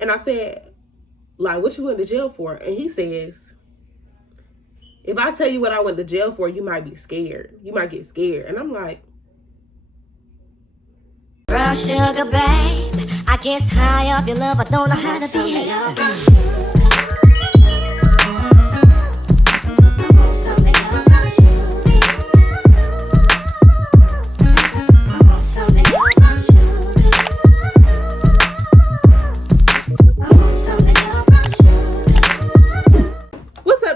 And I said, like, what you went to jail for? And he says, if I tell you what I went to jail for, you might be scared. You might get scared. And I'm like, brown sugar, babe. I guess high off your love, I don't know how to behave.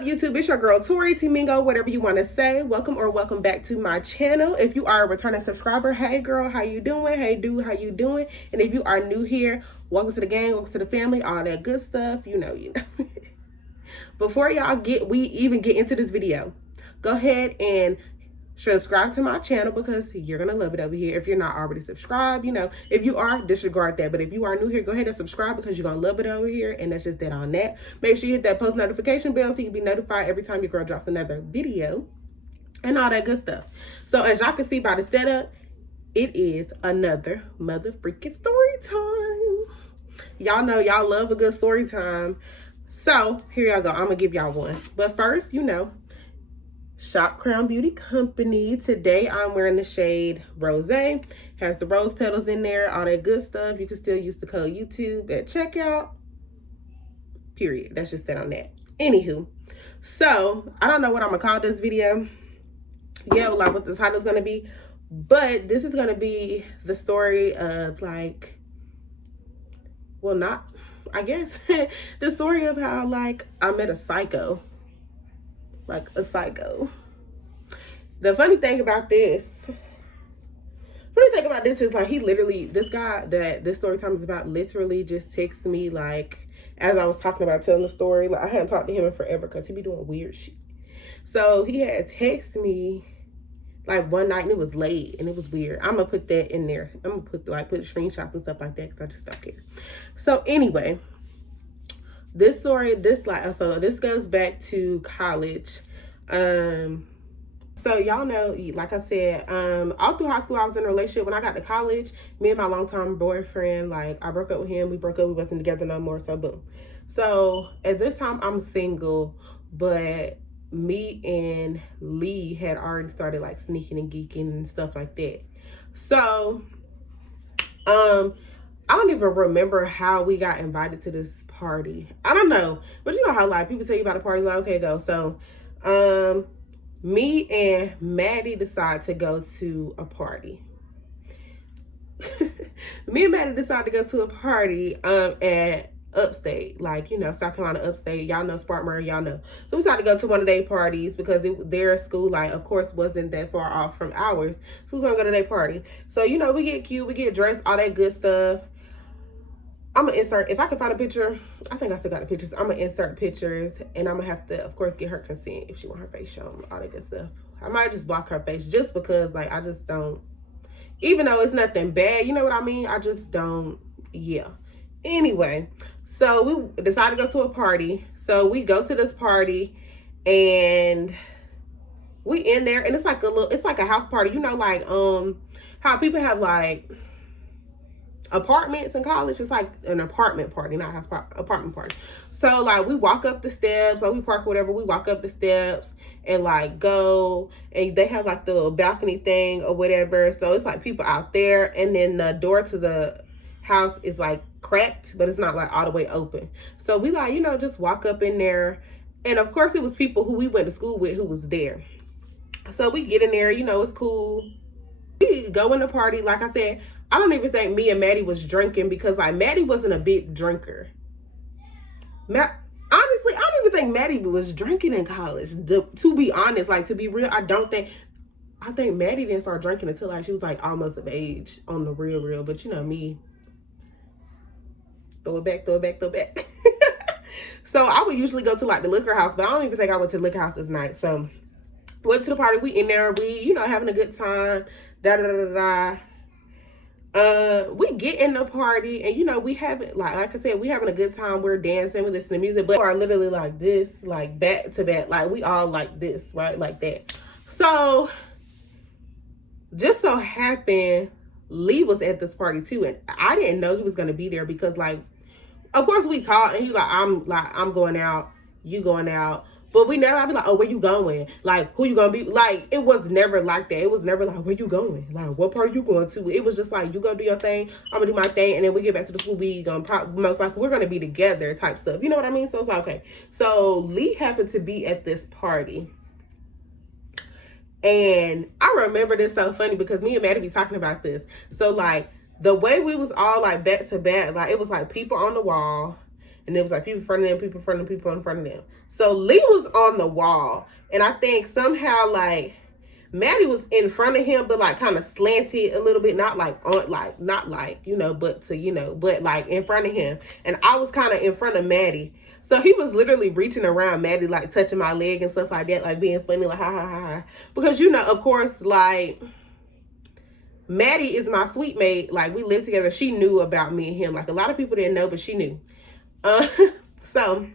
YouTube, it's your girl Tori Timingo, whatever you want to say. Welcome or welcome back to my channel. If you are a returning subscriber, hey girl, how you doing? Hey dude, how you doing? And if you are new here, welcome to the gang, welcome to the family, all that good stuff, you know. Before we even get into this video, go ahead and subscribe to my channel because you're gonna love it over here. If you're not already subscribed, you know, if you are, disregard that. But if you are new here, go ahead and subscribe because you're gonna love it over here. And that's just that on that. Make sure you hit that post notification bell so you can be notified every time your girl drops another video and all that good stuff. So as y'all can see by the setup, it is another mother freaking story time. Y'all know y'all love a good story time. So here y'all go. I'm gonna give y'all one. But first, you know, shop Krowned Beauty Company. Today I'm wearing the shade Rose. Has the rose petals in there, all that good stuff. You can still use the code YouTube at checkout. Period. That's just that on that. Anywho, so I don't know what I'm gonna call this video. Yeah, like what the title's gonna be, but this is gonna be the story of like, well, not, I guess, the story of how like I met a psycho. Like a psycho. The funny thing about this is like he literally, this guy that this story time is about literally just texted me like as I was talking about telling the story. Like I hadn't talked to him in forever because he be doing weird shit. So he had texted me like one night and it was late and it was weird. I'm gonna put that in there. I'm gonna put screenshots and stuff like that because I just don't care. So anyway, this story, so this goes back to college. So y'all know, like I said, all through high school I was in a relationship. When I got to college, me and my longtime boyfriend, like I broke up with him. We broke up, we wasn't together no more, so boom. So at this time I'm single, but me and Lee had already started like sneaking and geeking and stuff like that. So I don't even remember how we got invited to this party. I don't know, but you know how like people tell you about a party, like okay, go. So me and Maddie decide to go to a party. Me and Maddie decided to go to a party at upstate, like, you know, South Carolina upstate. Y'all know Spartanburg, y'all know. So we decided to go to one of their parties because their school, like, of course, wasn't that far off from ours. So we was gonna go to their party. So, you know, we get cute, we get dressed, all that good stuff. I'm gonna insert, if I can find a picture, I think I still got the pictures. I'm gonna insert pictures and I'm gonna have to, of course, get her consent if she want her face shown, all that good stuff. I might just block her face just because, like, I just don't, even though it's nothing bad, you know what I mean? I just don't, yeah. Anyway, so we decided to go to a party. So we go to this party and we in there and it's like a house party. You know, like, how people have like, apartments in college. It's like an apartment party, not house party, apartment party. So like we walk up the steps, or we park or whatever, we walk up the steps and like go, and they have like the little balcony thing or whatever. So it's like people out there, and then the door to the house is like cracked, but it's not like all the way open. So we like, you know, just walk up in there, and of course it was people who we went to school with who was there. So we get in there, you know, it's cool. We go in the party. Like I said, I don't even think me and Maddie was drinking because like Maddie wasn't a big drinker. Honestly, I don't even think Maddie was drinking in college. To be honest, like to be real, I think Maddie didn't start drinking until like she was like almost of age on the real. But you know me, throw it back. So I would usually go to like the liquor house, but I don't even think I went to the liquor house this night. So went to the party, we in there, we, you know, having a good time, we get in the party and, you know, we have it, like I said, we having a good time, we're dancing, we listen to music, but we are literally like this, like back to back, like we all like this, right, like that. So just so happened Lee was at this party too, and I didn't know he was going to be there because like of course we talk, and he's like, I'm going out, you going out. But we never, I'd be like, oh, where you going? Like, who you gonna be? Like, it was never like that. It was never like, where you going? Like, what part you going to? It was just like, you go do your thing, I'm gonna do my thing, and then we get back to the school, we gonna most likely, we're gonna be together type stuff. You know what I mean? So it's like, okay. So Lee happened to be at this party. And I remember this so funny because me and Maddie be talking about this. So like, the way we was all like back to back, like it was like people on the wall, and it was like people in front of them, people in front of them, people in front of them. So Lee was on the wall, and I think somehow like Maddie was in front of him, but like kind of slanted a little bit, not like on, like not like, you know, but to, you know, but like in front of him, and I was kind of in front of Maddie. So he was literally reaching around Maddie, like touching my leg and stuff like that, like being funny, like ha ha ha ha. Because you know, of course, like Maddie is my sweet mate. Like we lived together. She knew about me and him. Like a lot of people didn't know, but she knew. So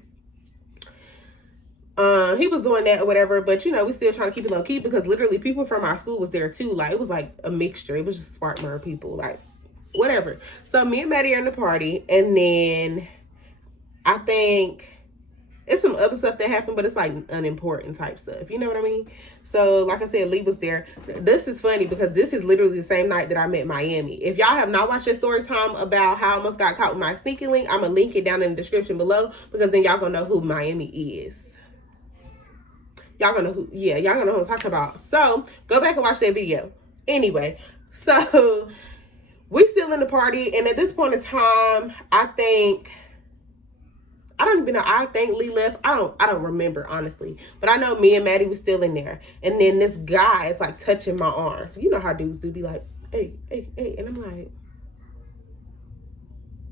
he was doing that or whatever, but you know, we still trying to keep it low key because literally people from our school was there too. Like it was like a mixture. It was just Spartanburg people, like whatever. So me and Maddie are in the party, and then I think it's some other stuff that happened, but it's like unimportant type stuff. You know what I mean? So like I said, Lee was there. This is funny because this is literally the same night that I met Miami. If y'all have not watched this story time about how I almost got caught with my sneaky link, I'm going to link it down in the description below because then y'all going to know who Miami is. Y'all going to know who, yeah, y'all going to know who I'm talking about. So go back and watch that video. Anyway, so we still in the party. And at this point in time, I don't even know. I think Lee left. I don't remember, honestly. But I know me and Maddie was still in there. And then this guy is like touching my arm. You know how dudes do, be like, hey, hey, hey. And I'm like,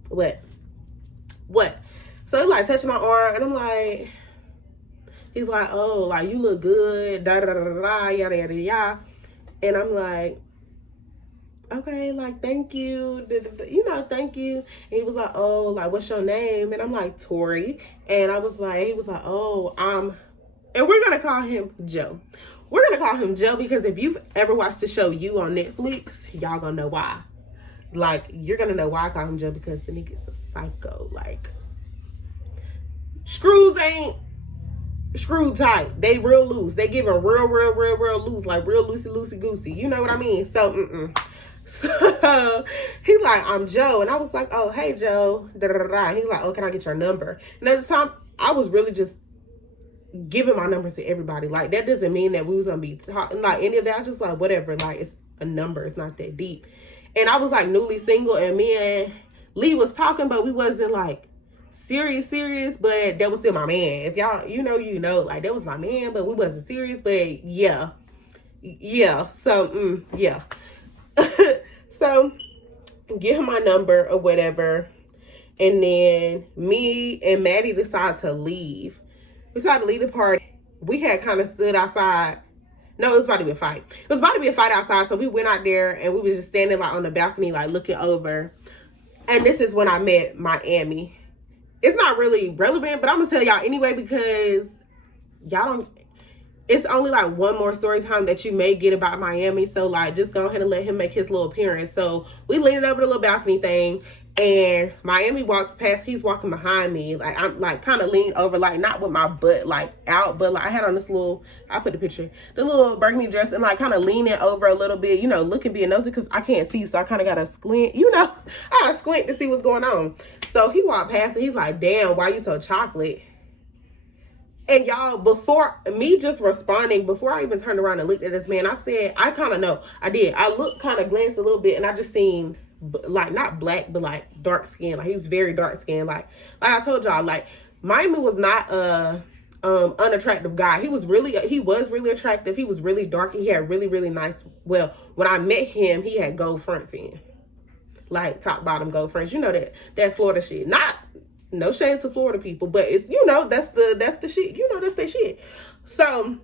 what? So he's like touching my arm. And I'm like, he's like, oh, like you look good. Da da da da da, yada yada yada. And I'm like, okay, like, thank you, you know, thank you. And he was like, oh, like, what's your name? And I'm like, Tori. And I was like, he was like, oh, and we're going to call him Joe. We're going to call him Joe because if you've ever watched the show You on Netflix, y'all going to know why. Like, you're going to know why I call him Joe because the nigga's a psycho. Like, screws ain't screwed tight. They real loose. They giving real loose, like real loosey goosey. You know what I mean? So, So he's like, I'm Joe. And I was like, oh, hey, Joe. Da, da, da, da. He's like, oh, can I get your number? And at the time, I was really just giving my numbers to everybody. Like, that doesn't mean that we was going to be talking, like, any of that. I just like, whatever. Like, it's a number. It's not that deep. And I was, like, newly single. And me and Lee was talking, but we wasn't, like, serious. But that was still my man. If y'all, you know, like, that was my man. But we wasn't serious. But, yeah. So, yeah. So give him my number or whatever, and then me and Maddie decided to leave. We decided to leave the party. We had kind of stood outside. No, it was about to be a fight. It was about to be a fight outside, so we went out there and we was just standing like on the balcony, like looking over. And this is when I met Miami. It's not really relevant, but I'm gonna tell y'all anyway because y'all don't. It's only like one more story time that you may get about Miami. So like, just go ahead and let him make his little appearance. So we leaned over the little balcony thing, and Miami walks past. He's walking behind me. Like I'm like kind of leaned over, like not with my butt like out, but like I had on this little, I put the picture, the little burgundy dress, and like kind of leaning over a little bit, you know, looking being nosy because I can't see. So I kind of got to squint, you know, I got to squint to see what's going on. So he walked past and he's like, damn, why you so chocolate? And y'all, before me just responding, before I even turned around and looked at this man, I said, I kind of know. I did. I looked, kind of glanced a little bit, and I just seen, like, not black, but, like, dark skin. Like, he was very dark skin. Like I told y'all, like, Miami was not a unattractive guy. He was really attractive. He was really dark. He had really nice, well, when I met him, he had gold fronts in. Like, top, bottom gold fronts. You know that Florida shit. Not... No shade to Florida people, but it's, you know, that's the shit. You know, that's their shit. So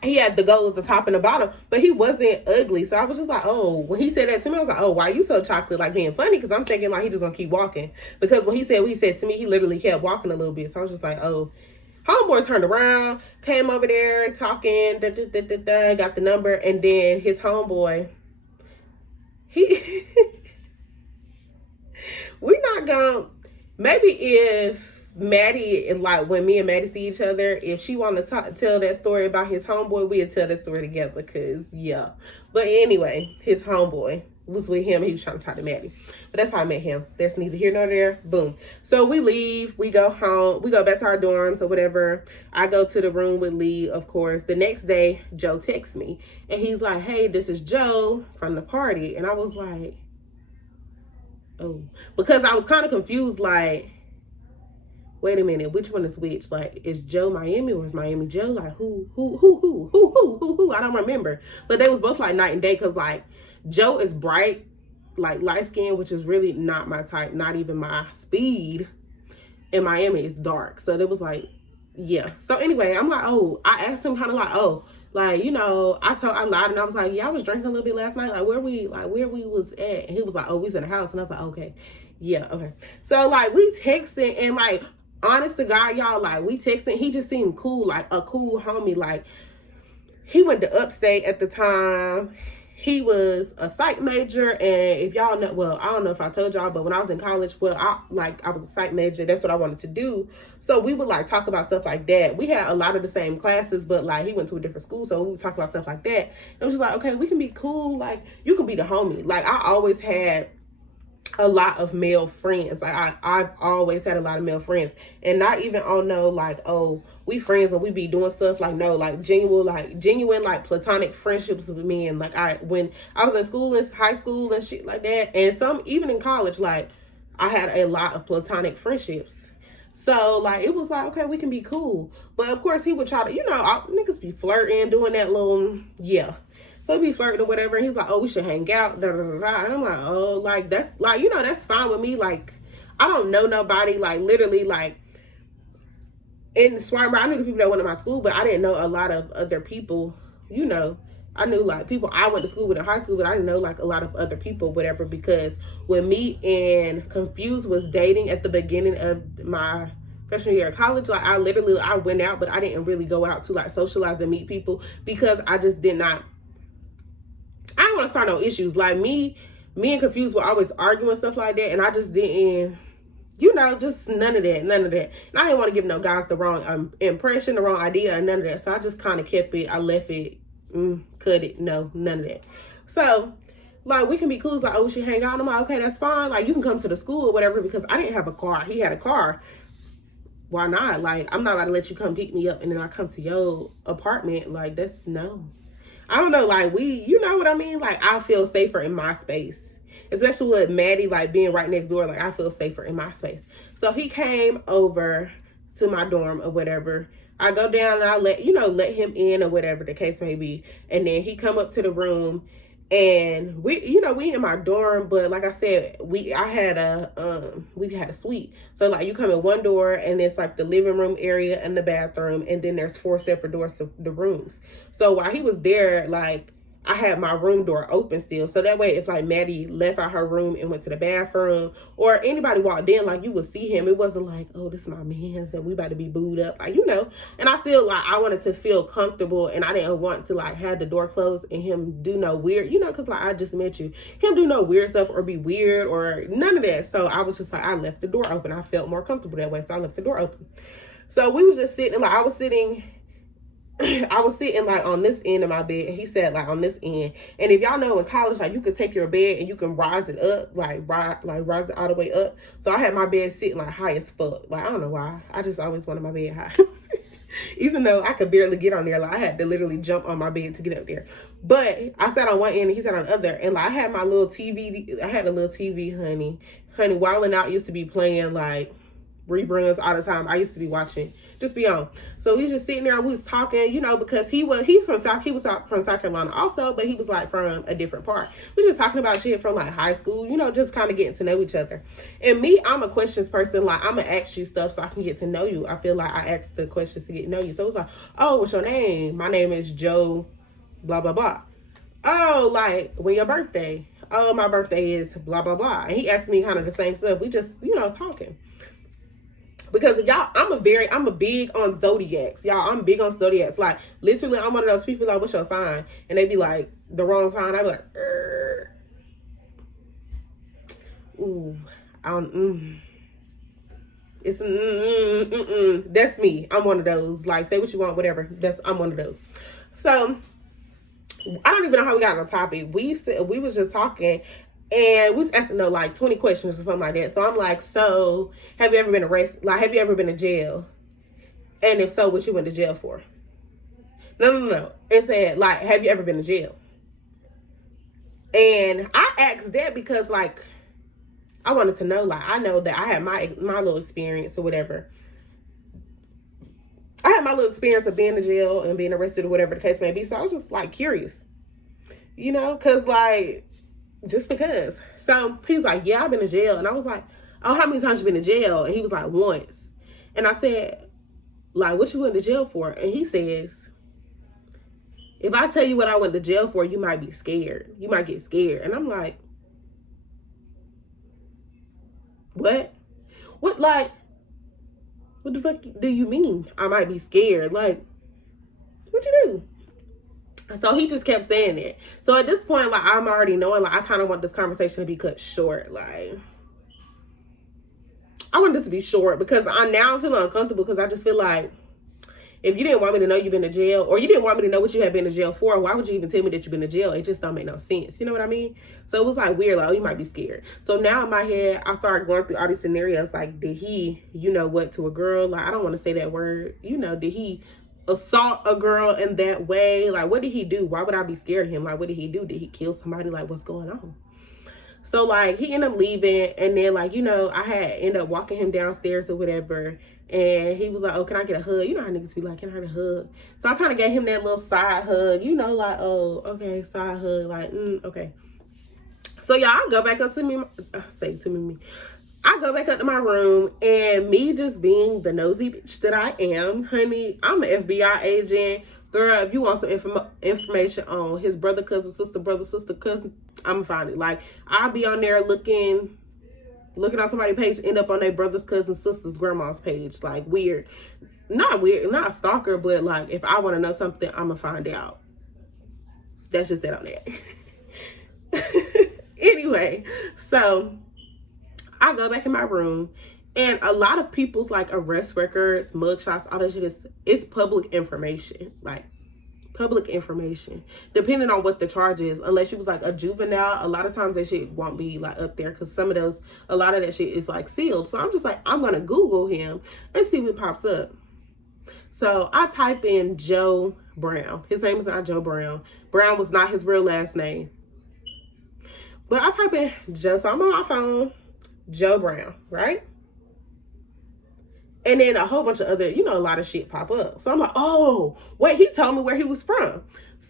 he had the gold at the top and the bottom, but he wasn't ugly. So I was just like, oh, when he said that to me, I was like, oh, why you so chocolate, like being funny? Because I'm thinking like he just gonna keep walking. Because when he said what he said to me, he literally kept walking a little bit. So I was just like, oh. Homeboy turned around, came over there talking, got the number, and then his homeboy, he we not gonna maybe if Maddie, like when me and Maddie see each other, if she want to tell that story about his homeboy, we'd tell that story together. Cause yeah, but anyway, his homeboy was with him. He was trying to talk to Maddie, but that's how I met him. That's neither here nor there. Boom. So we leave. We go home. We go back to our dorms or whatever. I go to the room with Lee, of course. The next day, Joe texts me and he's like, "Hey, this is Joe from the party," and I was like, "Oh," because I was kind of confused, like, wait a minute, which one is which? Like, is Joe Miami or is Miami Joe? Like, who? I don't remember. But they was both like night and day, because like Joe is bright, like light skin, which is really not my type, not even my speed. And Miami is dark. So it was like, yeah. So anyway, I'm like, oh, I asked him kind of like, oh, like, you know, I lied and I was like, yeah, I was drinking a little bit last night. Like, where we was at? And he was like, oh, we was in the house. And I was like, okay. Yeah, okay. So like we texted and like, honest to God, y'all, like we texting, he just seemed cool, like a cool homie. Like he went to upstate at the time. He was a psych major, and if y'all know, well, I don't know if I told y'all, but when I was in college, well, I was a psych major. That's what I wanted to do. So we would like talk about stuff like that. We had a lot of the same classes, but like he went to a different school, so we would talk about stuff like that. And it was just like, okay, we can be cool. Like you can be the homie. Like I always had a lot of male friends. Like I've always had a lot of male friends, and not even on no like, oh, we friends and we be doing stuff. Like no, like genuine like platonic friendships with men. Like when I was in school, in high school and shit like that, and some even in college, like I had a lot of platonic friendships. So like it was like, okay, we can be cool. But of course he would try to, you know, niggas be flirting, doing that little, yeah. So we be flirting or whatever. And he's like, oh, we should hang out. Da, da, da, da. And I'm like, oh, like that's like, you know, that's fine with me. Like I don't know nobody, like literally like in Swarmer. I knew the people that went to my school, but I didn't know a lot of other people, you know. I knew like people I went to school with in high school, but I didn't know like a lot of other people, whatever, because when me and Confused was dating at the beginning of my freshman year of college, like I went out, but I didn't really go out to like socialize and meet people because I just did not, I don't want to start no issues. Like me and Confused were always arguing and stuff like that, and I just didn't, you know, just none of that. And I didn't want to give no guys the wrong impression, the wrong idea, and none of that. So I just kind of kept it. I left it, cut it, no, none of that. So like we can be cool. It's like, oh, we should hang out. I'm like, okay, that's fine. Like you can come to the school or whatever, because I didn't have a car. He had a car. Why not? Like I'm not about to let you come pick me up and then I come to your apartment. Like that's no. I don't know, like you know what I mean? Like I feel safer in my space, especially with Maddie like being right next door. Like I feel safer in my space. So he came over to my dorm or whatever. I go down and I let him in or whatever the case may be. And then he come up to the room and we in my dorm, but like I said, we had a suite. So like you come in one door and it's like the living room area and the bathroom, and then there's 4 separate doors to the rooms. So while he was there, like I had my room door open still. So that way if like Maddie left out her room and went to the bathroom or anybody walked in, like you would see him. It wasn't like, oh, this is my man, so we about to be booed up. Like, you know, and I still like, I wanted to feel comfortable and I didn't want to like have the door closed and him do no weird, you know, cause like I just met you, him do no weird stuff or be weird or none of that. So I was just like, I left the door open. I felt more comfortable that way. So I left the door open. So we was just sitting, like I was sitting like on this end of my bed, and he said like on this end. And if y'all know in college, like you could take your bed and you can rise it up, like rise it all the way up. So I had my bed sitting like high as fuck. Like I don't know why. I just always wanted my bed high. Even though I could barely get on there, like I had to literally jump on my bed to get up there. But I sat on one end and he sat on the other, and like I had my little TV. I had a little TV, honey. Wildin' Out used to be playing like reruns all the time. I used to be watching, just be on. So we was just sitting there and we was talking, you know, because he was from South Carolina also, but he was like from a different part. We just talking about shit from like high school, you know, just kind of getting to know each other. And me, I'm a questions person. Like I'm gonna ask you stuff so I can get to know you. I feel like I ask the questions to get to know you. So it's like, oh, what's your name? My name is Joe, blah blah blah. Oh, like when your birthday? Oh, my birthday is blah blah blah. And he asked me kind of the same stuff. We just, you know, talking. Because y'all, I'm a big on zodiacs. Y'all, I'm big on zodiacs. Like, literally, I'm one of those people like, what's your sign? And they be like, the wrong sign. I be like, ooh, It's that's me. I'm one of those. Like, say what you want, whatever. I'm one of those. So I don't even know how we got on the topic. We was just talking, and we was asking like 20 questions or something like that. So I'm like, so have you ever been arrested? Like, have you ever been in jail? And if so, what you went to jail for? No. It said, like, have you ever been in jail? And I asked that because, like, I wanted to know, like, I know that I had my little experience or whatever. I had my little experience of being in jail and being arrested or whatever the case may be. So I was just, like, curious. You know, because, like, just because. So he's like, yeah, I've been in jail. And I was like, oh, how many times you been in jail? And he was like, once. And I said, like, what you went to jail for? And he says, if I tell you what I went to jail for, you might be scared. You might get scared. And I'm like, what? What, like, what the fuck do you mean I might be scared? Like, what you do? So he just kept saying it. So at this point, like, I'm already knowing, like, I kind of want this conversation to be cut short. Like, I want this to be short because I'm feeling uncomfortable because I just feel like if you didn't want me to know you've been to jail, or you didn't want me to know what you had been to jail for, why would you even tell me that you've been to jail? It just don't make no sense. You know what I mean? So it was like weird, like, oh, you might be scared. So now in my head, I started going through all these scenarios. Like, did he, went to a girl? Like, I don't want to say that word. Did he assault a girl in that way? Like, what did he do? Why would I be scared of him? Like, what did he do? Did he kill somebody? Like, what's going on? So, like, he ended up leaving, and then, like, I had ended up walking him downstairs or whatever, and he was like, oh, can I get a hug? You know how niggas be like, can I get a hug? So I kind of gave him that little side hug, like, oh, okay, side hug, like, okay. So, y'all, I go back up to me, I go back up to my room, and me just being the nosy bitch that I am, honey, I'm an FBI agent. Girl, if you want some information on his brother, cousin, sister, cousin, I'm gonna find it. Like, I'll be on there looking on somebody's page, end up on their brother's, cousin, sister's, grandma's page. Like, weird. Not weird, not a stalker, but, like, if I want to know something, I'm gonna find out. That's just that on that. Anyway, so I go back in my room, and a lot of people's, like, arrest records, mugshots, all that shit it's public information. Like, public information. Depending on what the charge is. Unless she was, like, a juvenile, a lot of times that shit won't be, like, up there. Because a lot of that shit is, like, sealed. So I'm just like, I'm going to Google him and see what pops up. So I type in Joe Brown. His name is not Joe Brown. Brown was not his real last name. But I type in so I'm on my phone, Joe Brown, right? And then a whole bunch of other, a lot of shit pop up. So I'm like, oh, wait, he told me where he was from.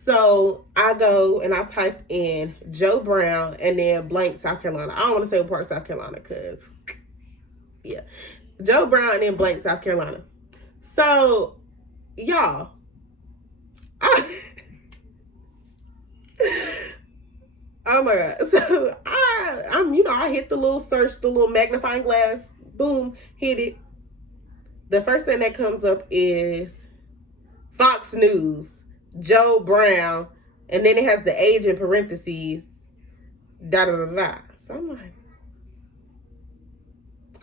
So I go and I type in Joe Brown and then blank, South Carolina. I don't want to say what part of South Carolina because, yeah. Joe Brown and then blank, South Carolina. So, y'all, oh my God. So I hit the little search, the little magnifying glass, boom, hit it. The first thing that comes up is Fox News, Joe Brown, and then it has the age in parentheses, da-da-da-da. So I'm like,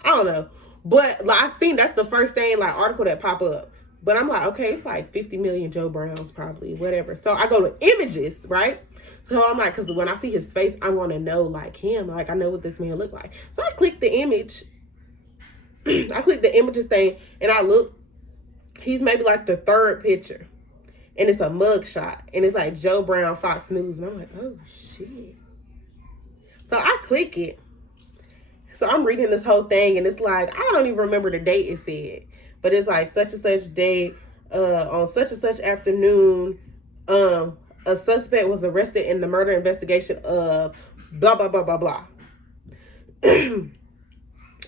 I don't know. But, like, I seen that's the first thing, like, article that pop up. But I'm like, okay, it's like 50 million Joe Browns probably, whatever. So I go to images, right? So I'm like, because when I see his face, I want to know, like, him. Like, I know what this man look like. So I click the image. I click the images thing, and I look. He's maybe like the third picture, and it's a mug shot, and it's like Joe Brown, Fox News, and I'm like, oh shit. So I click it. So I'm reading this whole thing, and it's like, I don't even remember the date it said, but it's like such and such date, on such and such afternoon, a suspect was arrested in the murder investigation of blah blah blah blah blah.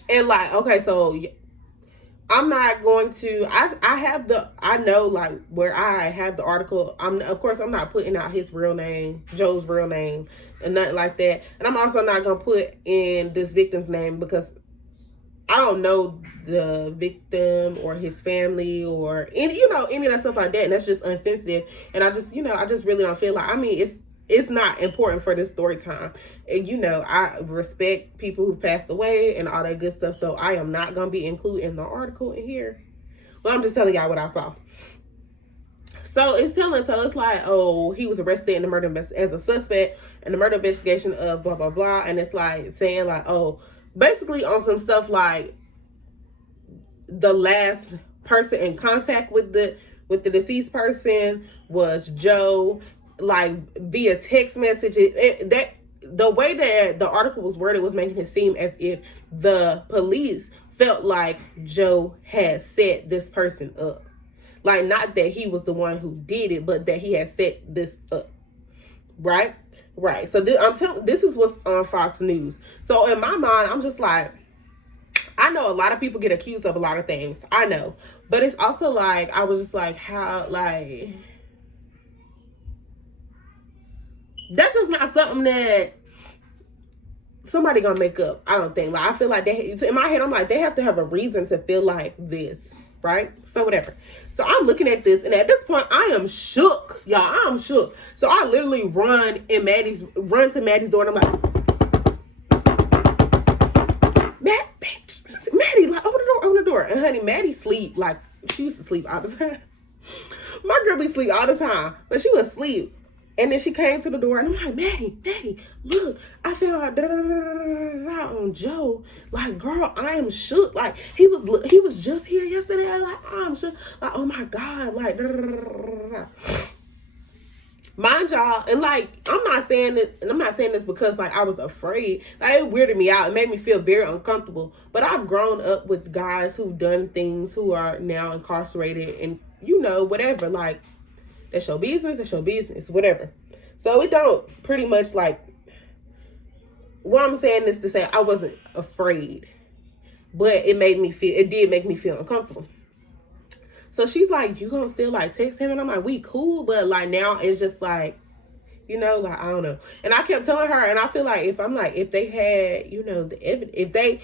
And, like, okay, so I'm not going to, I know, like, where I have the article. Of course, I'm not putting out his real name, Joe's real name, and nothing like that. And I'm also not going to put in this victim's name because I don't know the victim or his family or any of that stuff like that. And that's just unsensitive. And I just really don't feel like, it's not important for this story time. And you know, I respect people who passed away and all that good stuff. So I am not gonna be including the article in here. Well, I'm just telling y'all what I saw. So it's like, oh, he was arrested in the murder as a suspect in the murder investigation of blah blah blah, and it's like saying like, oh, basically on some stuff like the last person in contact with the deceased person was Joe, like via text message. That the way that the article was worded was making it seem as if the police felt like Joe had set this person up. Like, not that he was the one who did it, but that he had set this up. Right? Right. So this is what's on Fox News. So in my mind, I'm just like, I know a lot of people get accused of a lot of things. I know. But it's also like, I was just like, how, like, that's just not something that somebody gonna make up. I don't think. Like, I feel like in my head, I'm like, they have to have a reason to feel like this. Right? So whatever. So I'm looking at this, and at this point, I am shook, y'all. I'm shook. So I literally run to Maddie's door, and I'm like, Maddie, like, open the door. And honey, Maddie sleep, like, she used to sleep all the time. My girl be sleep all the time, but she was asleep. And then she came to the door, and I'm like, Maddie, look, I found on Joe. Like, girl, I am shook. Like, he was just here yesterday. Like, I'm shook. Like, oh my God. Like, mind y'all, and like, I'm not saying this because like I was afraid. Like, it weirded me out. It made me feel very uncomfortable. But I've grown up with guys who've done things who are now incarcerated, and you know, whatever. Like, that's your business, whatever. So it don't pretty much like, what I'm saying is to say I wasn't afraid, but it did make me feel uncomfortable. So she's like, you gonna still like text him? And I'm like, we cool, but like now it's just like, you know, like, I don't know. And I kept telling her, and I feel like if they had, you know, if they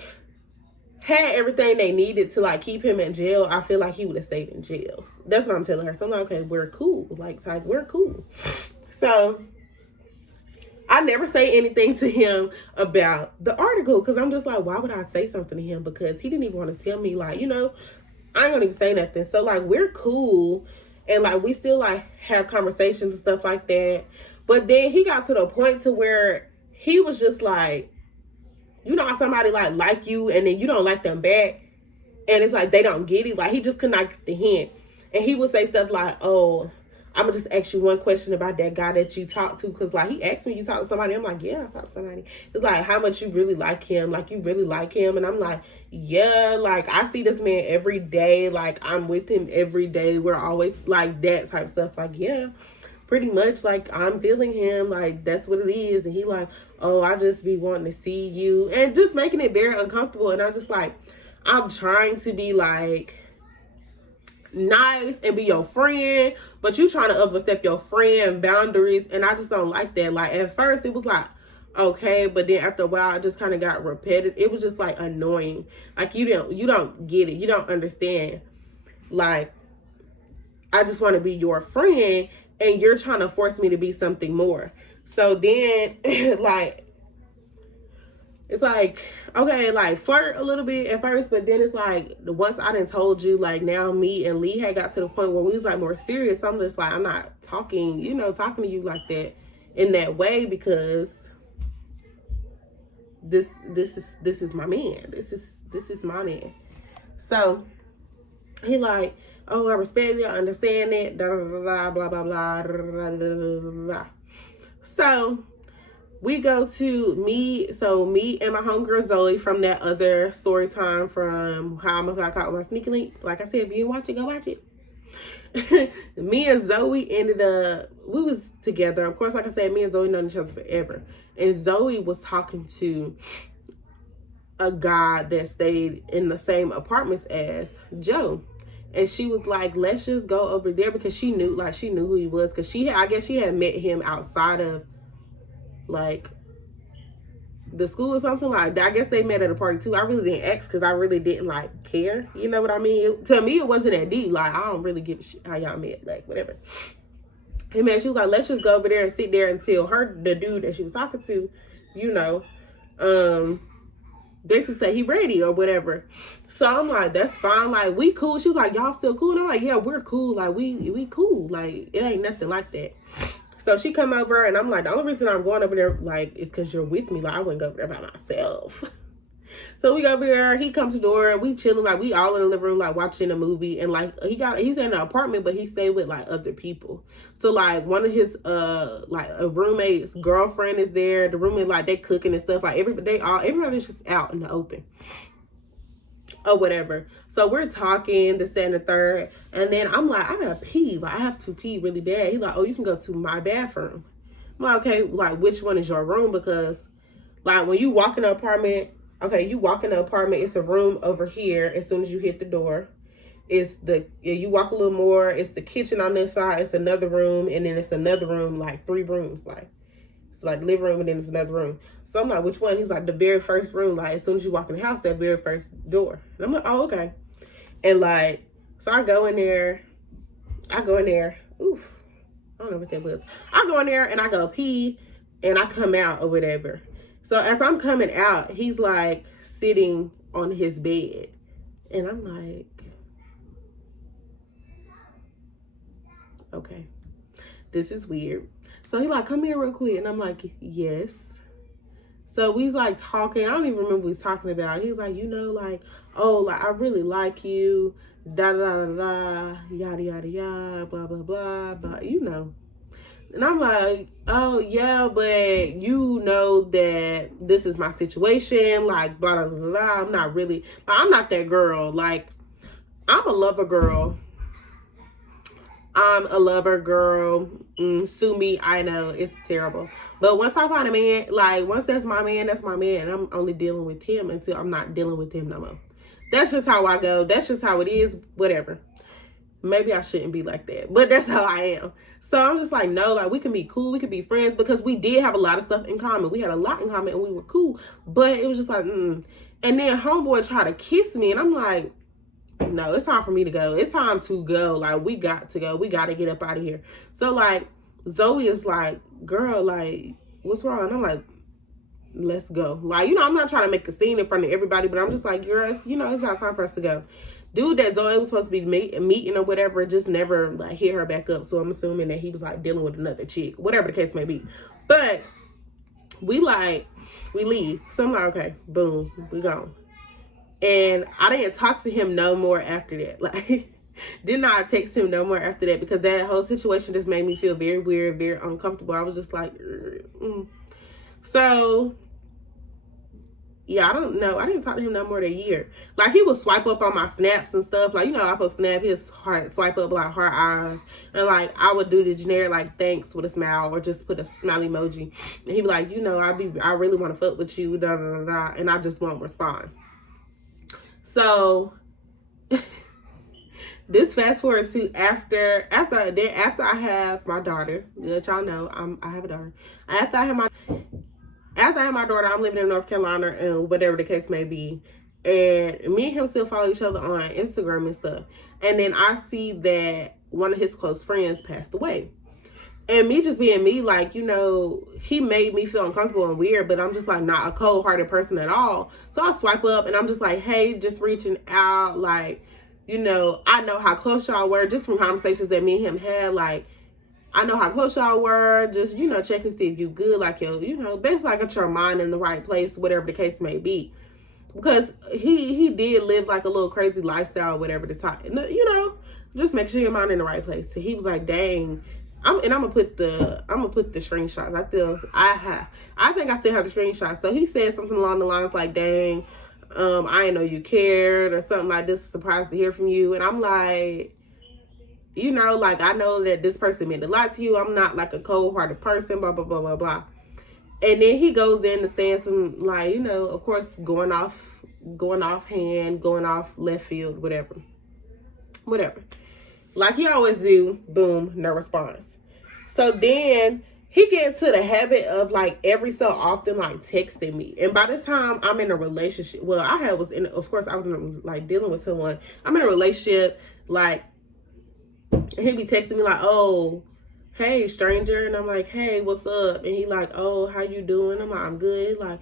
had everything they needed to like keep him in jail, I feel like he would have stayed in jail. That's what I'm telling her. So I'm like, okay, we're cool. Like we're cool. So I never say anything to him about the article, because I'm just like, why would I say something to him? Because he didn't even want to tell me, like, you know, I ain't gonna even say nothing. So like, we're cool, and like we still like have conversations and stuff like that. But then he got to the point to where he was just like, you know how somebody like you and then you don't like them back, and it's like they don't get it. Like, he just could not get the hint, and he would say stuff like, oh, I'm gonna just ask you one question about that guy that you talked to, because like he asked me, you talked to somebody? I'm like, yeah, I talked to somebody. It's like, how much you really like him? Like, you really like him? And I'm like, yeah, like I see this man every day, like I'm with him every day, we're always like that type of stuff. Like, yeah, pretty much, like I'm feeling him, like that's what it is. And he like, oh, I just be wanting to see you, and just making it very uncomfortable. And I'm just like, I'm trying to be like nice and be your friend, but you trying to overstep your friend boundaries, and I just don't like that. Like, at first it was like okay, but then after a while it just kind of got repetitive. It was just like annoying. Like, you don't get it, you don't understand. Like, I just want to be your friend, and you're trying to force me to be something more. So then like, it's like, okay, like flirt a little bit at first, but then it's like, once I done told you, like now me and Lee had got to the point where we was like more serious. I'm just like, I'm not talking to you like that in that way, because this is my man. This is my man. So he like, oh, I respect it, I understand it, blah blah blah blah blah blah blah blah. So we go to me and my homegirl Zoe from that other story time from How I Almost Got Caught with My Sneaky Link. Like I said, if you didn't watch it, go watch it. Me and Zoe ended up, we was together. Of course, like I said, me and Zoe known each other forever. And Zoe was talking to a guy that stayed in the same apartments as Joe. And she was like, let's just go over there, because she knew who he was, because I guess she had met him outside of like the school or something like that. I guess they met at a party too. I really didn't ask, because I really didn't like care, you know what I mean? To me, it wasn't that deep. Like, I don't really give a shit how y'all met, like whatever. Hey man, she was like, let's just go over there and sit there until the dude that she was talking to, you know, basically say he ready or whatever. So I'm like, that's fine. Like, we cool. She was like, y'all still cool? And I'm like, yeah, we're cool. Like, we cool. Like, it ain't nothing like that. So she come over and I'm like, the only reason I'm going over there, like, is because you're with me. Like, I wouldn't go over there by myself. So we go over there, he comes to the door, we chilling, like we all in the living room, like watching a movie, and like he's in an apartment, but he stayed with like other people. So like one of his like a roommate's girlfriend is there, the roommate, like they cooking and stuff, like everybody's just out in the open or whatever. So we're talking, this, that, and the third, and then I'm like, I gotta pee, like I have to pee really bad. He's like, oh, you can go to my bathroom. I'm like, okay, like which one is your room? Because like when you walk in the apartment, okay, you walk in the apartment, it's a room over here as soon as you hit the door. You walk a little more, it's the kitchen on this side, it's another room, and then it's another room, like 3 rooms, like it's like living room and then it's another room. So I'm like, which one? He's like, the very first room, like as soon as you walk in the house, that very first door. And I'm like, oh, okay. And like, so I go in there, oof, I don't know what that was. I go in there and I go pee and I come out or whatever. So as I'm coming out, he's like sitting on his bed. And I'm like, okay, this is weird. So he's like, come here real quick. And I'm like, yes. So we was like talking. I don't even remember what we was talking about. He was like, you know, like, oh, like I really like you. Da da da da, yada yada yada, blah blah blah, blah, you know. And I'm like, oh yeah, but you know that this is my situation, like blah blah blah, blah. I'm not really, like, I'm not that girl. Like, I'm a lover girl. Sue me, I know it's terrible. But once I find a man, like once that's my man, that's my man. And I'm only dealing with him until I'm not dealing with him no more. That's just how I go. That's just how it is. Whatever. Maybe I shouldn't be like that, but that's how I am. So I'm just like, no, like we can be cool, we can be friends, because we did have a lot of stuff in common. We had a lot in common and we were cool, but it was just like, And then homeboy tried to kiss me and I'm like, no, it's time for me to go. It's time to go. Like, we got to go. We got to get up out of here. So like, Zoe is like, girl, like, what's wrong? And I'm like, let's go. Like, you know, I'm not trying to make a scene in front of everybody, but I'm just like, girl, you know, it's about time for us to go. Dude that Zoe was supposed to be meeting or whatever just never like hit her back up. So I'm assuming that he was like dealing with another chick, whatever the case may be. But we leave. So I'm like, okay, boom, we gone. And I didn't talk to him no more after that. Like, did not text him no more after that, because that whole situation just made me feel very weird, very uncomfortable. I was just like, So yeah, I don't know. I didn't talk to him no more than a year. Like, he would swipe up on my snaps and stuff. Like, you know, I post snap, he'd swipe up like heart eyes. And like, I would do the generic like thanks with a smile or just put a smile emoji. And he'd be like, you know, I really want to fuck with you, da da da da. And I just won't respond. So this fast forward to after I have my daughter. Let y'all know I have a daughter. After I have my daughter, I'm living in North Carolina and whatever the case may be. And me and him still follow each other on Instagram and stuff. And then I see that one of his close friends passed away. And me just being me, like, you know, he made me feel uncomfortable and weird, but I'm just like not a cold-hearted person at all. So I swipe up and I'm just like, hey, just reaching out, like, you know, I know how close y'all were just from conversations that me and him had. Like, I know how close y'all were, just, you know, check and see if you good, like, you know, basically like get your mind in the right place, whatever the case may be. Because he did live like a little crazy lifestyle, whatever the time, you know, just make sure your mind in the right place. So he was like, dang. I'm gonna put the screenshots. I think I still have the screenshots. So he said something along the lines like, dang, I didn't know you cared, or something like this, surprised to hear from you. And I'm like, you know, like, I know that this person meant a lot to you. I'm not like a cold-hearted person, blah blah blah blah blah. And then he goes in to saying some, like, you know, of course, going off hand, going off left field, whatever. Like he always do. Boom, no response. So then he gets to the habit of like every so often like texting me. And by this time I'm in a relationship. Well, I was in like dealing with someone. I'm in a relationship, like, he'd be texting me like, oh, hey, stranger. And I'm like, hey, what's up? And he like, oh, how you doing? I'm like, I'm good. Like,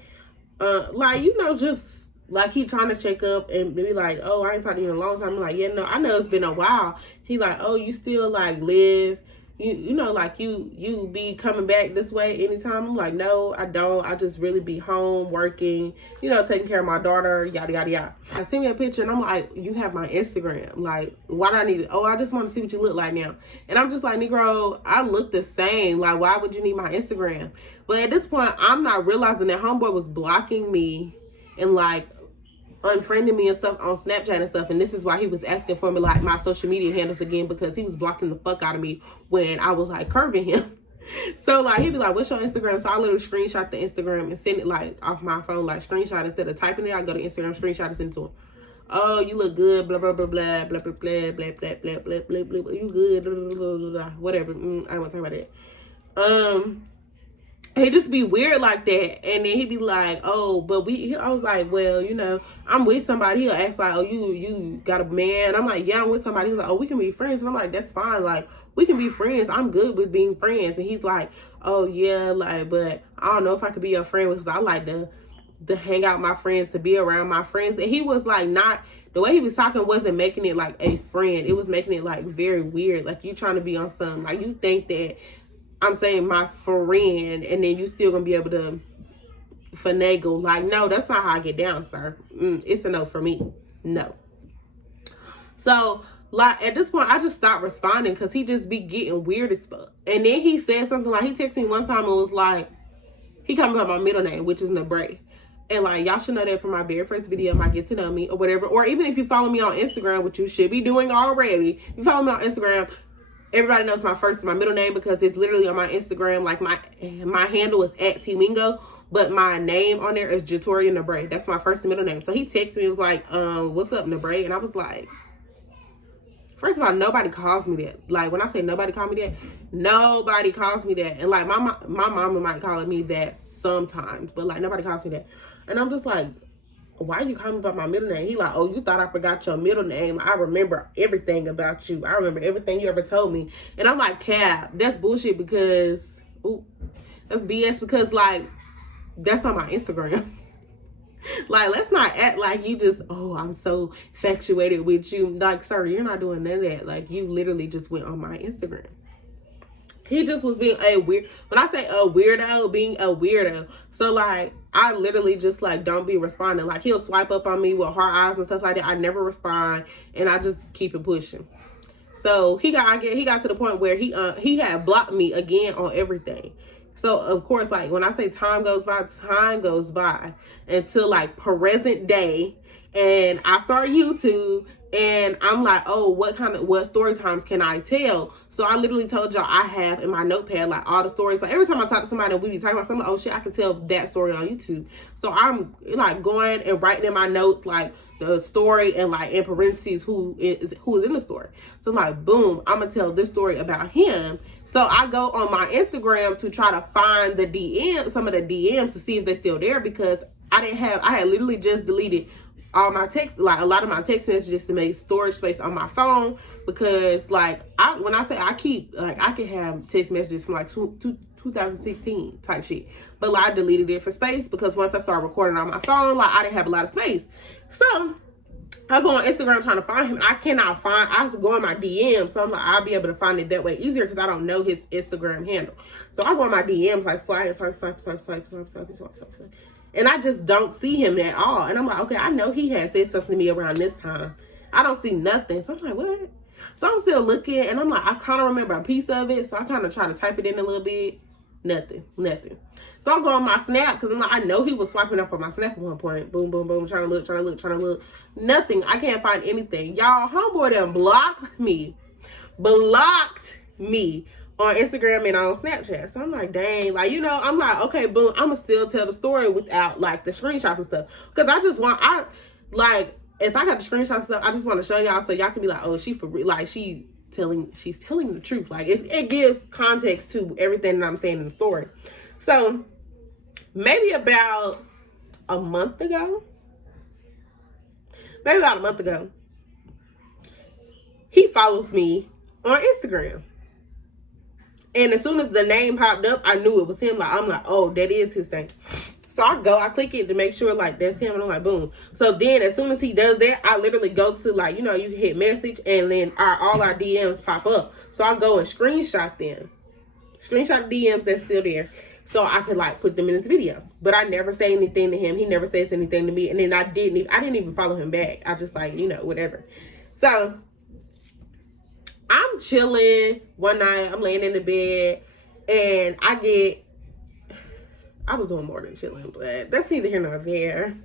you know, just like he trying to check up and be like, oh, I ain't talked to you in a long time. I'm like, yeah, no, I know it's been a while. He like, oh, you still like live, you know, like you be coming back this way anytime. I'm like, no, I don't. I just really be home working, you know, taking care of my daughter, yada yada yada. I sent me a picture and I'm like, you have my Instagram. Like, why do I need it? Oh, I just want to see what you look like now. And I'm just like, Negro, I look the same. Like, why would you need my Instagram? But at this point, I'm not realizing that homeboy was blocking me and like unfriending me and stuff on Snapchat and stuff. And this is why he was asking for me like my social media handles again, because he was blocking the fuck out of me when I was like curving him. So like he'd be like, what's your Instagram? So I literally screenshot the Instagram and send it like off my phone, like screenshot instead of typing it. I go to Instagram, screenshot and send it to him. Oh, you look good, blah blah blah blah blah blah blah blah blah blah blah blah blah. You good, blah, blah, blah, blah, blah. Whatever. I don't want to talk about that. He just be weird like that, and then he'd be like, oh, but I was like, well, you know, I'm with somebody. He'll ask like, oh, you got a man? I'm like, yeah, I'm with somebody. He's like, oh, we can be friends. And I'm like, that's fine, like we can be friends, I'm good with being friends. And he's like, oh yeah, like, but I don't know if I could be your friend, because I like to hang out with my friends, to be around my friends. And he was like, not, the way he was talking wasn't making it like a friend, it was making it like very weird, like you trying to be on something, like you think that I'm saying my friend, and then you still gonna be able to finagle. Like, no, that's not how I get down, sir. It's a no for me. No. So, like, at this point, I just stopped responding because he just be getting weird as fuck. And then he said something like, he texted me one time and was like, he called me by my middle name, which is Nebray. And like, y'all should know that from my very first video, my Get to Know Me or whatever. Or even if you follow me on Instagram, which you should be doing already. If you follow me on Instagram, everybody knows my first and my middle name, because it's literally on my Instagram. Like my handle is @TWingo, but my name on there is Jatoria Nebray. That's my first and middle name. So he texted me, was like, what's up, Nebray? And I was like, first of all, nobody calls me that. Like, when I say nobody call me that, nobody calls me that. And like my mama might call me that sometimes, but like nobody calls me that. And I'm just like, why are you calling me by my middle name? He like, oh, you thought I forgot your middle name. I remember everything about you. I remember everything you ever told me. And I'm like, Cap, that's bullshit, because, that's BS, because like, that's on my Instagram. Like, let's not act like you just, oh, I'm so infatuated with you. Like, sir, you're not doing none of that. Like, you literally just went on my Instagram. He just was being a weird, when I say a weirdo, being a weirdo. So like, I literally just like don't be responding. Like, he'll swipe up on me with heart eyes and stuff like that. I never respond, and I just keep it pushing. So he got to the point where he had blocked me again on everything. So of course, like when I say time goes by until like present day, and I start YouTube, and I'm like, oh, what story times can I tell? So I literally told y'all I have in my notepad like all the stories. Like every time I talk to somebody and we be talking about something, oh shit, I can tell that story on YouTube. So I'm like going and writing in my notes like the story, and like in parentheses who is in the story. So I'm like, boom, I'm gonna tell this story about him. So I go on my Instagram to try to find the DM, some of the DMs, to see if they're still there, because I had literally just deleted all my text, like a lot of my text messages, to make storage space on my phone, because like when I say I keep, like I can have text messages from like 2016 type shit, but like I deleted it for space, because once I started recording on my phone, like I didn't have a lot of space. So I go on Instagram trying to find him. I cannot find, I have to go in my DM. So I'm like, I'll be able to find it that way easier, because I don't know his Instagram handle. So I go in my DMs like swipe. And I just don't see him at all. And I'm like, okay, I know he had said something to me around this time. I don't see nothing. So I'm like, what? So I'm still looking, and I'm like, I kind of remember a piece of it. So I kind of try to type it in a little bit. Nothing. So I'm going on my Snap, because I'm like, I know he was swiping up on my Snap at one point. Boom, boom, boom. Trying to look. Nothing. I can't find anything. Y'all, homeboy done blocked me on Instagram and on Snapchat. So I'm like, dang, like, you know, I'm like, okay, boom, I'm gonna still tell the story without like the screenshots and stuff, because if I got the screenshots and stuff, I just want to show y'all so y'all can be like, oh, she for real, like she's telling the truth. Like it gives context to everything that I'm saying in the story. So maybe about a month ago, he follows me on Instagram. And as soon as the name popped up, I knew it was him. Like, I'm like, oh, that is his thing. So I click it to make sure like that's him, and I'm like, boom. So then as soon as he does that, I literally go to like, you know, you hit message and then all our DMs pop up. So I go and screenshot them. Screenshot the DMs that's still there. So I could like put them in this video. But I never say anything to him. He never says anything to me. And then I didn't even follow him back. I just like, you know, whatever. So I'm chilling one night. I'm laying in the bed and I was doing more than chilling, but that's neither here nor there.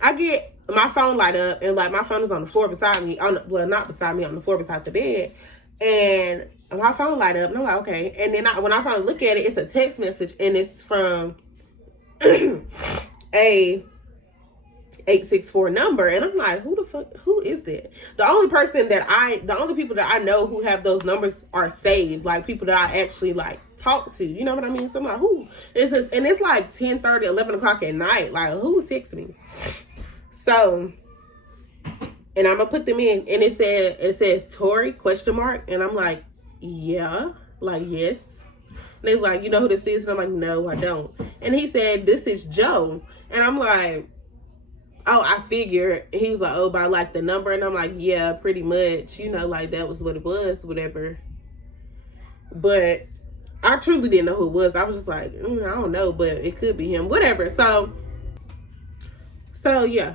I get my phone light up, and like my phone is on the floor beside me, not beside me, on the floor beside the bed, and my phone light up, and I'm like, okay. And then when I finally look at it, it's a text message, and it's from a 864 number, and I'm like, who is that? The only people that I know who have those numbers are saved, like people that I actually like talk to, you know what I mean? So I'm like, who is this? And it's like 10:30, 11 o'clock at night, like who's texting me? So, and I'm gonna put them in, and it says Tori ? And I'm like, yeah, like yes. And they're like, you know who this is? And I'm like, no, I don't. And he said, this is Joe. And I'm like, oh, I figured. He was like, oh, by like the number. And I'm like, yeah, pretty much, you know, like that was what it was, whatever. But I truly didn't know who it was. I was just like, I don't know, but it could be him, whatever. So yeah,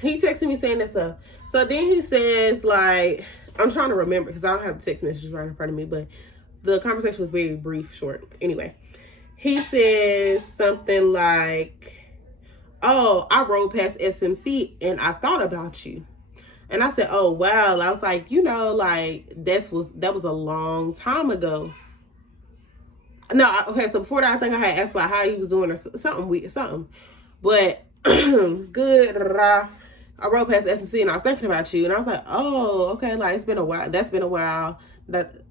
he texted me saying that stuff. So then he says, like, I'm trying to remember because I don't have the text messages right in front of me, but the conversation was very brief, short. Anyway, he says something like, oh, I rode past SMC and I thought about you. And I said, oh, wow. I was like, you know, like that was a long time ago. No, okay, so before that, I think I had asked like how he was doing or something weird, something. But good. I rode past SMC and I was thinking about you. And I was like, oh, okay, like it's been a while. That's been a while. That,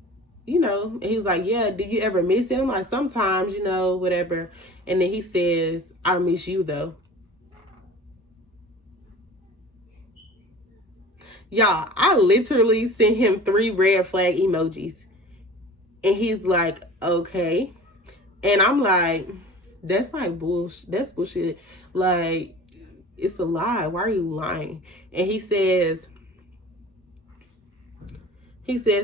you know, and he was like, yeah, do you ever miss him? I'm like, sometimes, you know, whatever. And then he says, I miss you though. Y'all, I literally sent him 3 red flag emojis. And he's like, okay. And I'm like, that's like bullshit. That's bullshit. Like, it's a lie. Why are you lying? And he says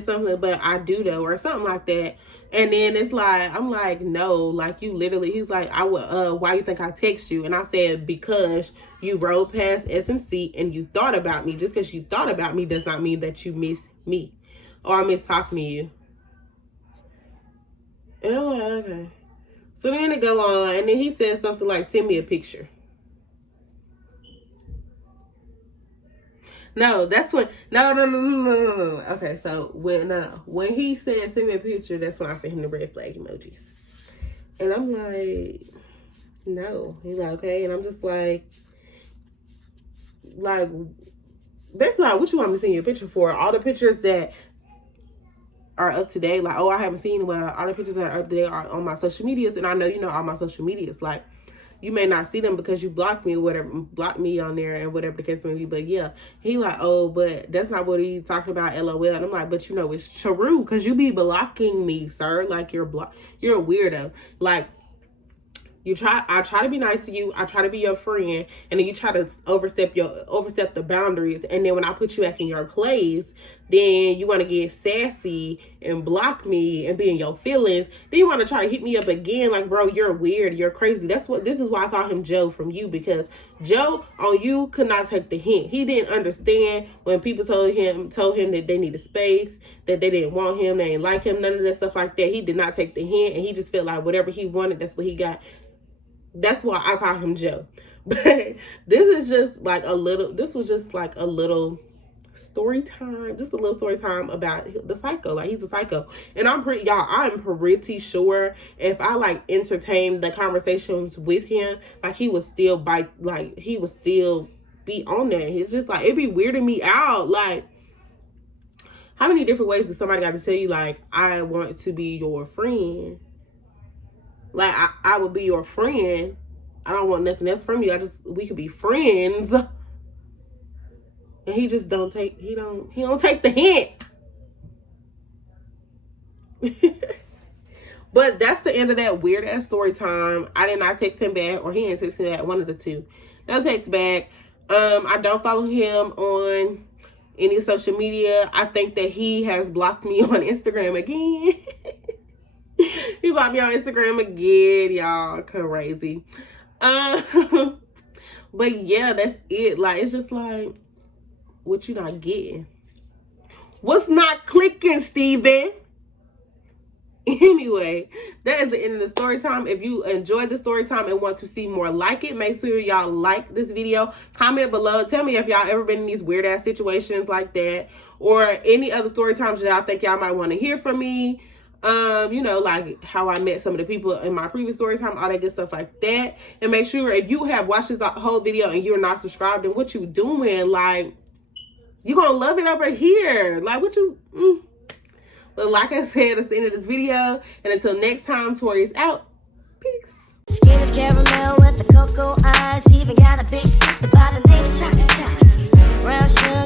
something, but I do though, or something like that. And then it's like, I'm like, no, like you literally, he's like, why you think I text you? And I said, because you rode past SMC and you thought about me. Just because you thought about me does not mean that you miss me or I miss talking to you. And I'm like, okay. So then it go on, and then he says something like, send me a picture. No, that's when, no. Okay, so when he said send me a picture, that's when I sent him the red flag emojis. And I'm like, no. He's like, okay. And I'm just like, that's not what you want me to send you a picture for. All the pictures that are up to date, like, oh, I haven't seen, well, all the pictures that are up to date are on my social medias, and I know you know all my social medias. Like, you may not see them because you blocked me or whatever, blocked me on there and whatever the case may be, but yeah. He like, oh, but that's not what he's talking about, LOL. And I'm like, but you know, it's true, because you be blocking me, sir. Like, you're a weirdo. Like, I try to be nice to you. I try to be your friend, and then you try to overstep the boundaries. And then when I put you back in your place, then you want to get sassy and block me and be in your feelings. Then you want to try to hit me up again, like, bro, you're weird, you're crazy. This is why I call him Joe from you, because Joe on you could not take the hint. He didn't understand when people told him that they needed space, that they didn't want him, they didn't like him, none of that stuff like that. He did not take the hint, and he just felt like whatever he wanted, that's what he got. That's why I call him Joe. But this was just like a little story time. Just a little story time about the psycho. Like, he's a psycho. And I'm pretty sure if I like entertained the conversations with him, like he would still be on that. It's just like, it'd be weirding me out. Like, how many different ways does somebody got to tell you, like, I want to be your friend? Like, I would be your friend. I don't want nothing else from you. We could be friends. And he just don't take the hint. But that's the end of that weird ass story time. I did not text him back, or he didn't text me back. One of the two. No text back. I don't follow him on any social media. I think that he has blocked me on Instagram again. He blocked me on Instagram again, y'all. Crazy. But yeah, that's it. Like, it's just like, what you not getting? What's not clicking, Steven? Anyway, that is the end of the story time. If you enjoyed the story time and want to see more like it, make sure y'all like this video. Comment below. Tell me if y'all ever been in these weird ass situations like that, or any other story times that I think y'all might want to hear from me. You know, like how I met some of the people in my previous story time, all that good stuff like that. And make sure if you have watched this whole video and you're not subscribed, then what you doing? Like, you gonna love it over here. Like, what you... But like I said, that's the end of this video. And until next time, Tori is out. Peace. Skin is caramel with the cocoa eyes. Even got a big sister by the name of Chocolate Top. Brown sugar.